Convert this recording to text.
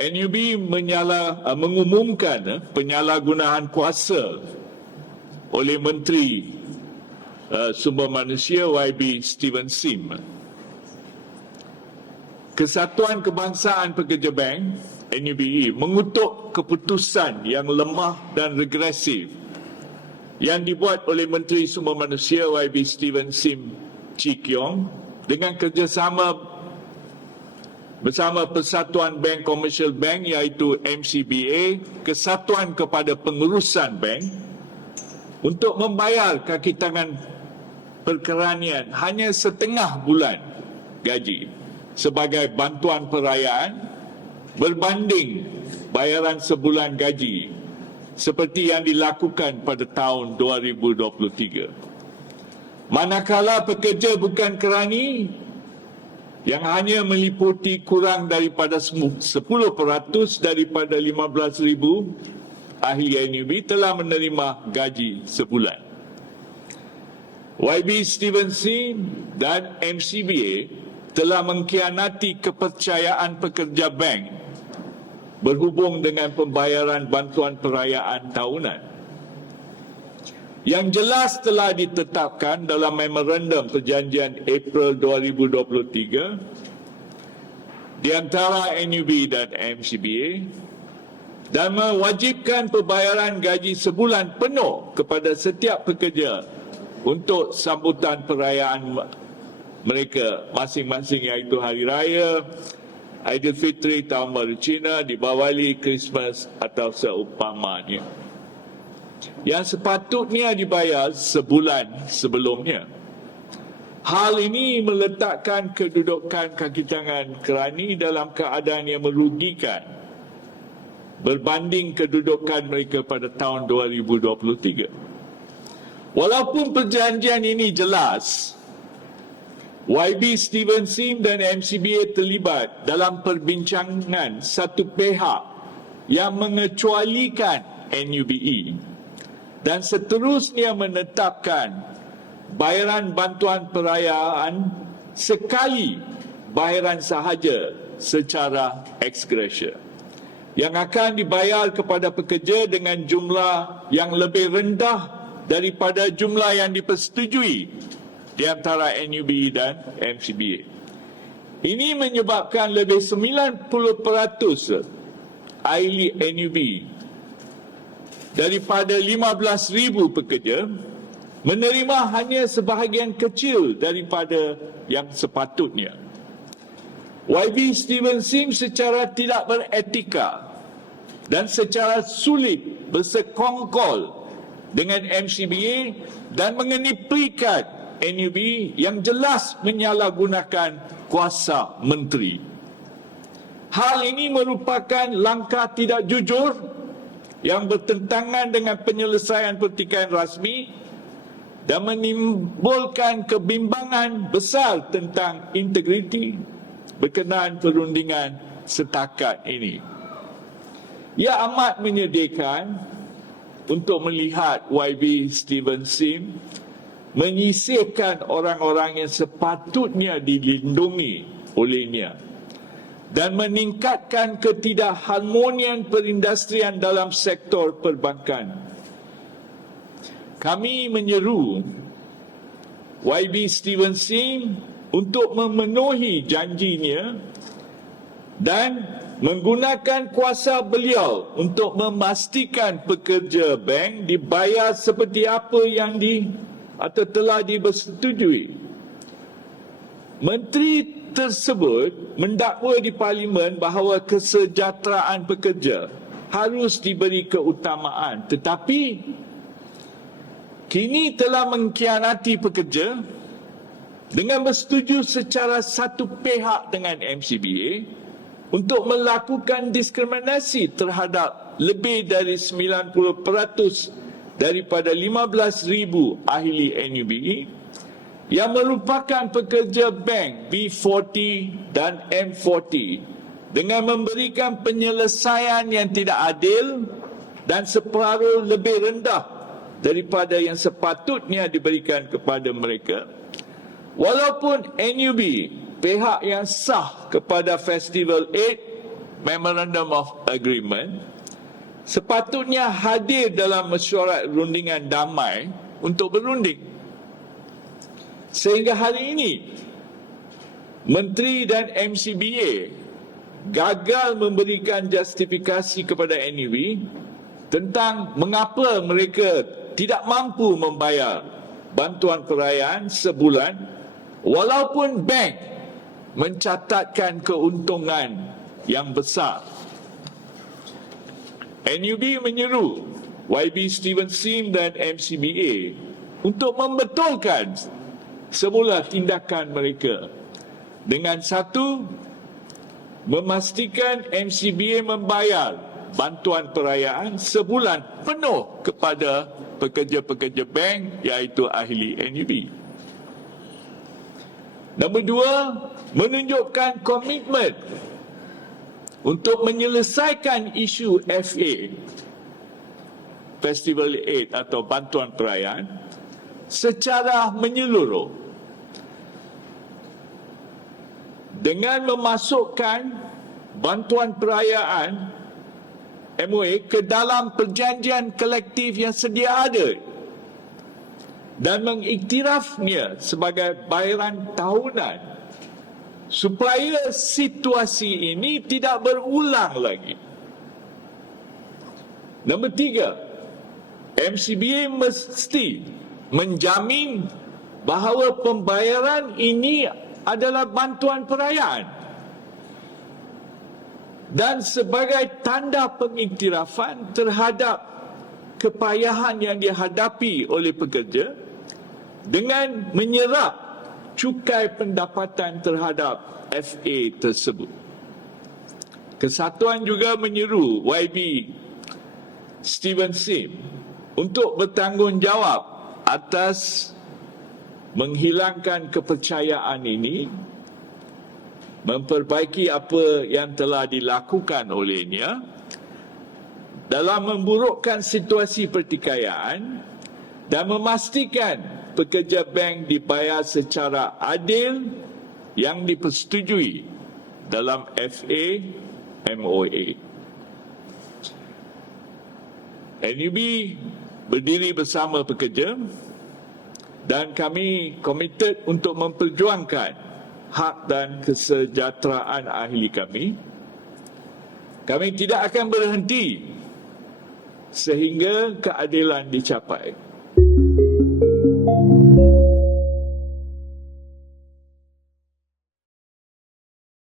NUB mengumumkan penyalahgunaan kuasa oleh Menteri Sumber Manusia YB Steven Sim. Kesatuan Kebangsaan Pekerja Bank NUBE mengutuk keputusan yang lemah dan regresif yang dibuat oleh Menteri Sumber Manusia YB Steven Sim Chee Kiong dengan kerjasama bersama Persatuan Bank Commercial Bank iaitu MCBA, Kesatuan kepada Pengurusan Bank untuk membayar kaki tangan perkeranian hanya setengah bulan gaji sebagai bantuan perayaan berbanding bayaran sebulan gaji seperti yang dilakukan pada tahun 2023. Manakala pekerja bukan kerani yang hanya meliputi kurang daripada 10% daripada 15,000 ahli NUB telah menerima gaji sebulan. YB Steven Sim dan MCBA telah mengkhianati kepercayaan pekerja bank berhubung dengan pembayaran bantuan perayaan tahunan. Yang jelas telah ditetapkan dalam memorandum perjanjian April 2023 di antara NUB dan MCBA dan mewajibkan pembayaran gaji sebulan penuh kepada setiap pekerja untuk sambutan perayaan mereka masing-masing iaitu Hari Raya, Aidilfitri, Tahun Baru Cina, Deepawali, Christmas atau seumpamanya, yang sepatutnya dibayar sebulan sebelumnya. Hal ini meletakkan kedudukan kaki tangan kerani dalam keadaan yang merugikan berbanding kedudukan mereka pada tahun 2023. Walaupun perjanjian ini jelas, YB Steven Sim dan MCBA terlibat dalam perbincangan satu pihak yang mengecualikan NUBE dan seterusnya menetapkan bayaran bantuan perayaan sekali bayaran sahaja secara ex gratia yang akan dibayar kepada pekerja dengan jumlah yang lebih rendah daripada jumlah yang dipersetujui di antara NUB dan MCBA. Ini menyebabkan lebih 90% ahli NUB daripada 15,000 pekerja menerima hanya sebahagian kecil daripada yang sepatutnya. YB Steven Sim secara tidak beretika dan secara sulit bersekongkol dengan MCBA dan mengeniplikan NUB yang jelas menyalahgunakan kuasa menteri. Hal ini merupakan langkah tidak jujur yang bertentangan dengan penyelesaian pertikaian rasmi dan menimbulkan kebimbangan besar tentang integriti berkenaan perundingan setakat ini. Ia amat menyedihkan untuk melihat YB Steven Sim menyisihkan orang-orang yang sepatutnya dilindungi olehnya dan meningkatkan ketidakharmonian perindustrian dalam sektor perbankan. Kami menyeru YB Steven Sim untuk memenuhi janjinya dan menggunakan kuasa beliau untuk memastikan pekerja bank dibayar seperti apa yang telah dipersetujui. Menteri tersebut mendakwa di Parlimen bahawa kesejahteraan pekerja harus diberi keutamaan, tetapi kini telah mengkhianati pekerja dengan bersetuju secara satu pihak dengan MCBA untuk melakukan diskriminasi terhadap lebih dari 90% daripada 15,000 ahli NUBE yang merupakan pekerja bank B40 dan M40 dengan memberikan penyelesaian yang tidak adil dan separuh lebih rendah daripada yang sepatutnya diberikan kepada mereka. Walaupun NUB, pihak yang sah kepada Festival 8 Memorandum of Agreement sepatutnya hadir dalam mesyuarat rundingan damai untuk berunding. Sehingga hari ini Menteri dan MCBA gagal memberikan justifikasi kepada NUB tentang mengapa mereka tidak mampu membayar bantuan perayaan sebulan walaupun bank mencatatkan keuntungan yang besar. NUB menyeru YB Steven Sim dan MCBA untuk membetulkan semula tindakan mereka dengan satu, memastikan MCBA membayar bantuan perayaan sebulan penuh kepada pekerja-pekerja bank iaitu ahli NUB. Nombor dua, menunjukkan komitmen untuk menyelesaikan isu FA, Festival Aid atau bantuan perayaan, secara menyeluruh dengan memasukkan bantuan perayaan MOA ke dalam perjanjian kolektif yang sedia ada dan mengiktirafnya sebagai bayaran tahunan supaya situasi ini tidak berulang lagi. Nombor tiga, MCBA mesti menjamin bahawa pembayaran ini adalah bantuan perayaan dan sebagai tanda pengiktirafan terhadap kepayahan yang dihadapi oleh pekerja dengan menyerap cukai pendapatan terhadap FA tersebut. Kesatuan juga menyeru YB Steven Sim untuk bertanggungjawab atas menghilangkan kepercayaan ini, memperbaiki apa yang telah dilakukan olehnya dalam memburukkan situasi pertikaian dan memastikan pekerja bank dibayar secara adil yang dipersetujui dalam FA MOA. NUB berdiri bersama pekerja dan kami komited untuk memperjuangkan hak dan kesejahteraan ahli kami. Kami tidak akan berhenti sehingga keadilan dicapai.